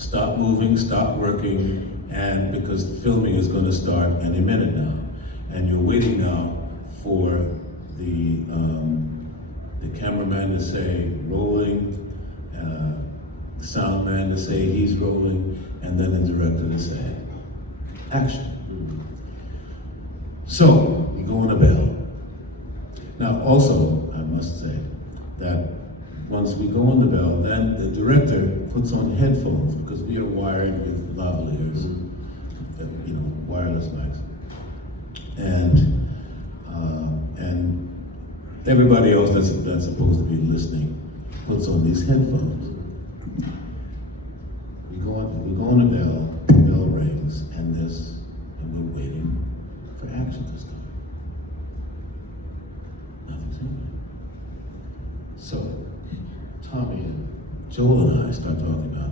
stop moving, stop working, and because the filming is going to start any minute now. And you're waiting now for the cameraman to say rolling, the sound man to say he's rolling, and then the director to say action. So we go on a bell. Now also, I must say that once we go on the bell, then the director puts on headphones because we are wired with lavaliers, wireless mics. And everybody else that's supposed to be listening puts on these headphones. We go on the bell rings, and we're waiting for action to start. Nothing's happening. So Tommy and Joel and I start talking about,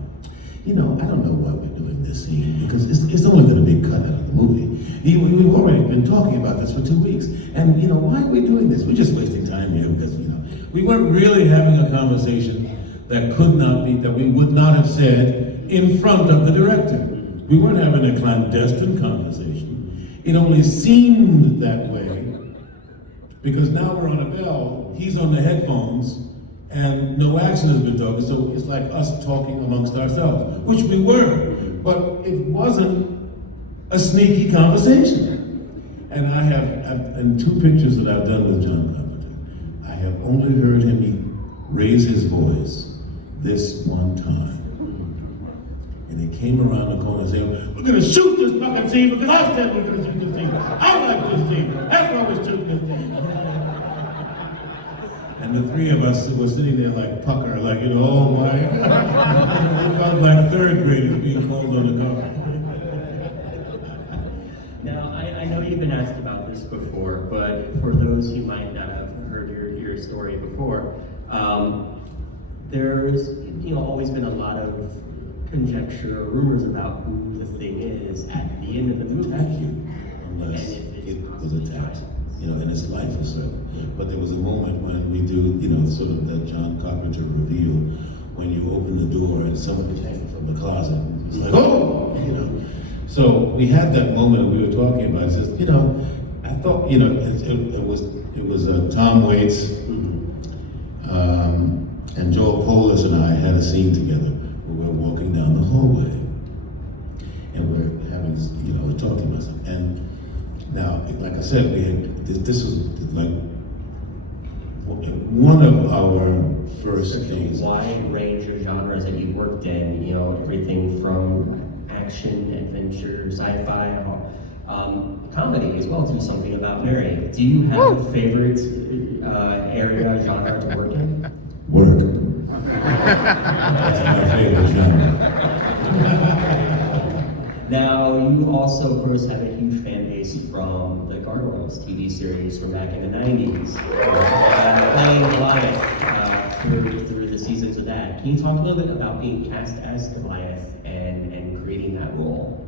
I don't know why we're doing this scene, because it's only going to be cut out of the movie. We've already been talking about this for 2 weeks, and why are we doing this? We're just wasting time here because we weren't really having a conversation that we would not have said in front of the director. We weren't having a clandestine conversation. It only seemed that way because now we're on a bell, he's on the headphones, and no action has been talking, so it's like us talking amongst ourselves, which we were, but it wasn't a sneaky conversation. And I have, in 2 pictures that I've done with John Carpenter, I have only heard him raise his voice this one time. And he came around the corner and said, we're gonna shoot this fucking scene because I said we're gonna shoot this scene. I like this scene, that's why we're shooting this scene. And the 3 of us were sitting there like pucker, like, oh my. We felt like 3rd graders being called on the car. Now, I know you've been asked about this before, but for those who might not have heard your story before, there's always been a lot of conjecture, rumors about who the thing is at the end of the movie. Attack you, unless it was attacked. And it's life or so. But there was a moment when we do, sort of that John Carpenter reveal, when you open the door and somebody came from the closet. It's like, oh, So we had that moment that we were talking about. It says, I thought, it was Tom Waits, and Joel Polis and I had a scene together where we're walking down the hallway, and we're having, we're talking about something. And now, like I said, we had this was like one of our first things. Wide range of genres that you worked in, everything from action, adventure, sci-fi, comedy as well. Do something about Mary. Do you have a favorite area, genre to work in? Work. That's my favorite genre. Now, you also, of course, have a huge fan base from the Gargoyles TV series from back in the 90s. Playing Goliath through the seasons of that. Can you talk a little bit about being cast as Goliath and creating that role?